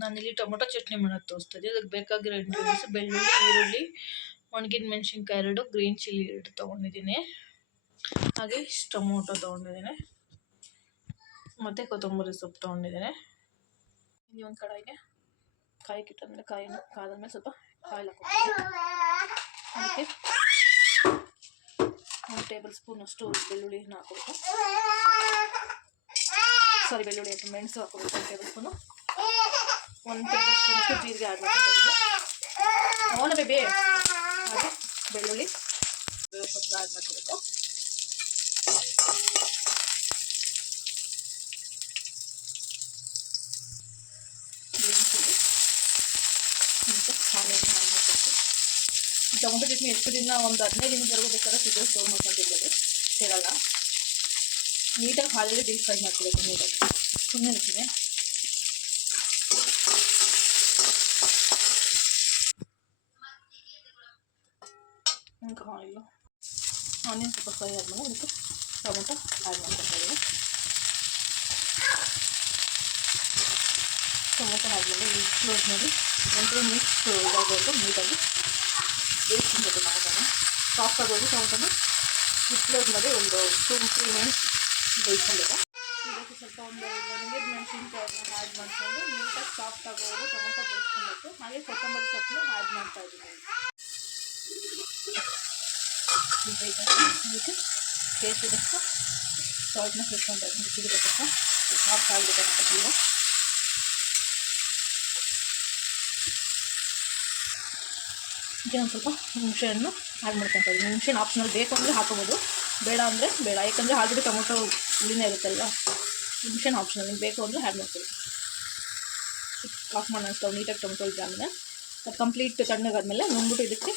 ನಾನಿಲ್ಲಿ ಟೊಮೊಟೊ ಚಟ್ನಿ ಮಾಡೋದು ತೋರಿಸ್ತೀನಿ. ಅದಕ್ಕೆ ಬೇಕಾಗಿರೋ ಇಂಗ್ರೀಡಿಯೆಂಟ್ಸ್ ಬೆಳ್ಳುಳ್ಳಿ, ಈರುಳ್ಳಿ, ಒಣಗಿದ ಮೆಣಸಿನ್ಕಾಯಿ 2, ಗ್ರೀನ್ ಚಿಲ್ಲಿ 2 ತೊಗೊಂಡಿದ್ದೀನಿ. ಹಾಗೆ ಟೊಮೊಟೊ ತೊಗೊಂಡಿದ್ದೀನಿ ಮತ್ತು ಕೊತ್ತಂಬರಿ ಸೊಪ್ಪು ತೊಗೊಂಡಿದ್ದೀನಿ. ಇಲ್ಲಿ ಒಂದು ಕಡಾಯಿಗೆ ಕಾಯಿ ಕಿಟ್ಟಂದರೆ ಕಾಯಿನ ಕಾದಾದ್ಮೇಲೆ ಸ್ವಲ್ಪ ಆಯಿಲ್ ಹಾಕ್ಕೊಳ್ತೀನಿ. ಅದಕ್ಕೆ 1 ಟೇಬಲ್ ಸ್ಪೂನ್ ಅಷ್ಟು ಬೆಳ್ಳುಳ್ಳಿನ ಹಾಕ್ಕೊಬೇಕು. ಬೆಳ್ಳುಳ್ಳಿ ಹಾಕಿ ಮೆಣಸು ಹಾಕ್ಕೊಬೇಕು 1 ಟೇಬಲ್ ಸ್ಪೂನು. 1 ಟೇಬಲ್ ಸ್ಪೂನ್ ಅಷ್ಟು ಜೀರಿಗೆ ಆಡ್ ಮಾಡ್ಕೊಂಡಿದ್ದೀನಿ. ಅವನ ಬೇಬಿ ಹಾಗೆ ಬೆಳ್ಳುಳ್ಳಿ ಸ್ವಲ್ಪ ಆಡ್ ಮಾಡ್ಕೊಬೇಕು. ಗ್ರೀನ್ ಚಿಲ್ಲಿ ಮತ್ತು ಆನಿಯನ್ ಆಡ್ ಮಾಡ್ಕೊಬೇಕು. ಟೊಮೊಟೊ ಚಟ್ನಿ ಎಷ್ಟು ದಿನ ಒಂದು 15 ದಿನದವರೆಗೂ ಬೇಕಾದ್ರೆ ಫ್ರಿಜ್ಜಲ್ಲಿ ಸ್ಟೋರ್ ಮಾಡ್ಕೊಂಡಿರ್ಬೋದು, ಸೇರಲ್ಲ. ನೀಟಾಗಿ ಹಾಲಲ್ಲಿ ಡೀಪ್ ಫ್ರೈ ಮಾಡ್ಕೋಬೇಕು. ನೀಟಾಗಿ ಸುಮ್ಮನೆ ಇರ್ತೀನಿ. ಆಯಿಲು ಆನಿಯನ್ ಸ್ವಲ್ಪ ಫ್ರೈ ಆದಮೇಲೆ ಅದಕ್ಕೆ ಟೊಮೊಟೊ ಆ್ಯಡ್ ಮಾಡ್ಕೊಳ್ತಾಯಿದ್ದೀನಿ. ಟೊಮೊಟೊ ಆದಮೇಲೆ ಕ್ಲೋಸ್ ಮಾಡಿ 1 ಮಿನಿಟ್ಸ್ ಇದಾಗೋದು ನೀಟಾಗಿ ಬೇಯಿಸ್ಕೊಂಡು ಮಾಡೋಣ. ಸಾಫ್ಟ್ ಆಗೋದು ಟೊಮೊಟೊನ ಕ್ಲೋಸ್ ಮಾಡಿ ಒಂದು 2-3 ಮಿನಿಟ್ಸ್ ಬೇಯಿಸ್ಕೊಬೇಕು. ಇದಕ್ಕೆ ಸ್ವಲ್ಪ ಒಂದು ಒಣಗಿದ ಮೆಣಸಿನ್ಕಾಯಿನ ಆ್ಯಡ್ ಮಾಡಿಕೊಂಡು ನೀಟಾಗಿ ಸಾಫ್ಟ್ ಆಗೋದು ಟೊಮೊಟೊ ಬೇಯಿಸ್ಕೊಬೇಕು. ಹಾಗೆ ಕೊತ್ತಂಬರಿ ಸೊಪ್ಪನ್ನು ಆ್ಯಡ್ ಮಾಡ್ತಾಯಿದ್ದೀನಿ. ಇದಕ್ಕೆ ಟೇಸ್ಟಿದಷ್ಟು ಸಾಲ್ಟ್ನ ಸೇರಿಸ್ಕೊತಾ ಇದ್ದೀನಿ. ರುಚಿಗೆ ಸ್ವಲ್ಪ ಸಾಫ್ಟ್ ಆಗಿರುತ್ತೆ ಟೊಮೊಟೊ. ಇದಕ್ಕೆ ಒಂದು ಸ್ವಲ್ಪ ಹುಣಸೆಹಣ್ಣು ಆ್ಯಡ್ ಮಾಡ್ಕೊತಾ ಇದ್ದೀನಿ. ಹುಣಸೆಹಣ್ಣು ಆಪ್ಷನಲ್, ಬೇಕು ಅಂದರೆ ಹಾಕೋಬೋದು, ಬೇಡ ಅಂದರೆ ಬೇಡ. ಯಾಕಂದರೆ ಆಲ್ರೆಡಿ ಟೊಮೊಟೊ ಹುಳಿನೇ ಇರುತ್ತಲ್ಲ, ಹುಣಸೆಹಣ್ಣು ಆಪ್ಷನಲ್. ನಿಮ್ಗೆ ಬೇಕು ಅಂದರೆ ಆ್ಯಡ್ ಮಾಡ್ತೀವಿ. ಆಫ್ ಮಾಡೋಣ ಸ್ಟವ್. ನೀಟಾಗಿ ಟೊಮೊಟೊ ಇದ್ದಾದಮೇಲೆ ಅದು ಕಂಪ್ಲೀಟ್ ತಣ್ಣಗಾದ್ಮೇಲೆ ನುಂಗ್ಬಿಟ್ಟು ಇದಕ್ಕೆ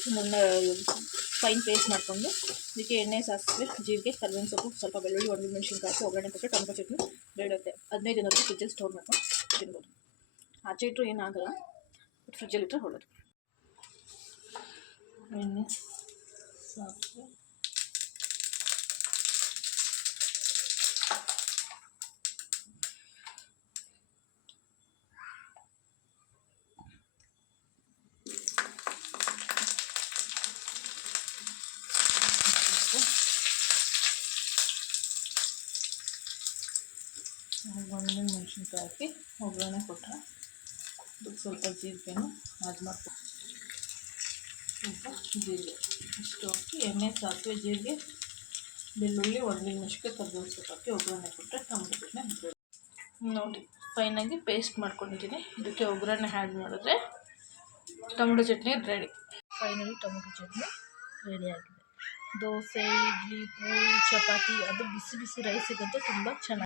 ಫೈನ್ ಪೇಸ್ಟ್ ಮಾಡಿಕೊಂಡು ಇದಕ್ಕೆ ಎಣ್ಣೆ, ಸಾಸಿವೆ, ಜೀರಿಗೆ, ಕರಿಬೇವಿನ ಸೊಪ್ಪು, ಸ್ವಲ್ಪ ಬೆಳ್ಳುಳ್ಳಿ, ಒಣಗಿದ ಮೆಣಸಿನ್ಕಾಯಿ ಹಾಕಿ ಒಗ್ಗರಣೆ ಕೊಟ್ಟರೆ ಟೊಮೊಟೊ ಚಟ್ನಿ ರೆಡಿ ಆಗುತ್ತೆ. 15 ದಿನವರೆಗೂ ಫ್ರಿಜ್ಜಲ್ಲಿ ಸ್ಟೋರ್ ಮಾಡ್ಕೊಂಡು ತಿನ್ಬೋದು. ಆಚೆ ಇಟ್ಟರು ಏನಾಗಲ್ಲ, ಬಟ್ ಫ್ರಿಜ್ಜಲ್ಲಿ ಇಟ್ಟರೆ ಒಳ್ಳೆಯದು. ಎಣ್ಣೆ, ಸಾಸಿವೆ, ಒಣಗಿದ ಮೆಣಸಿನ್ಕಾಯಿ ಹಾಕಿ ಒಗ್ಗರಣೆ ಕೊಟ್ಟರೆ ಅದಕ್ಕೆ ಸ್ವಲ್ಪ ಜೀರಿಗೆನೂ ಆ್ಯಡ್ ಮಾಡ್ಕೊಂಡು ಸ್ವಲ್ಪ ಜೀರಿಗೆ ಇಷ್ಟು ಹಾಕಿ ಎಣ್ಣೆ, ಸಾಸಿವೆ, ಜೀರಿಗೆ, ಬೆಳ್ಳುಳ್ಳಿ, ಒಣಗಿದ ಮೆಣಸಿನ್ಕಾಯಿ, ಕರಿಬೇವಿನ ಸೊಪ್ಪು ಹಾಕಿ ಒಗ್ಗರಣೆ ಕೊಟ್ಟರೆ ಟೊಮೊಟೊ ಚಟ್ನಿ ನೋಡಿ ಫೈನಾಗಿ ಪೇಸ್ಟ್ ಮಾಡ್ಕೊಂಡಿದ್ದೀನಿ. ಇದಕ್ಕೆ ಒಗ್ಗರಣೆ ಆ್ಯಡ್ ಮಾಡಿದ್ರೆ tomato chutney ready. Finally tomato chutney ರೆಡಿಯಾಗಿದೆ. ದೋಸೆ, ಇಡ್ಲಿ, ಪೂರಿ, ಚಪಾತಿ, ಅದು ಬಿಸಿ ಬಿಸಿ ರೈಸಿಗಂತೂ ತುಂಬ ಚೆನ್ನಾಗಿ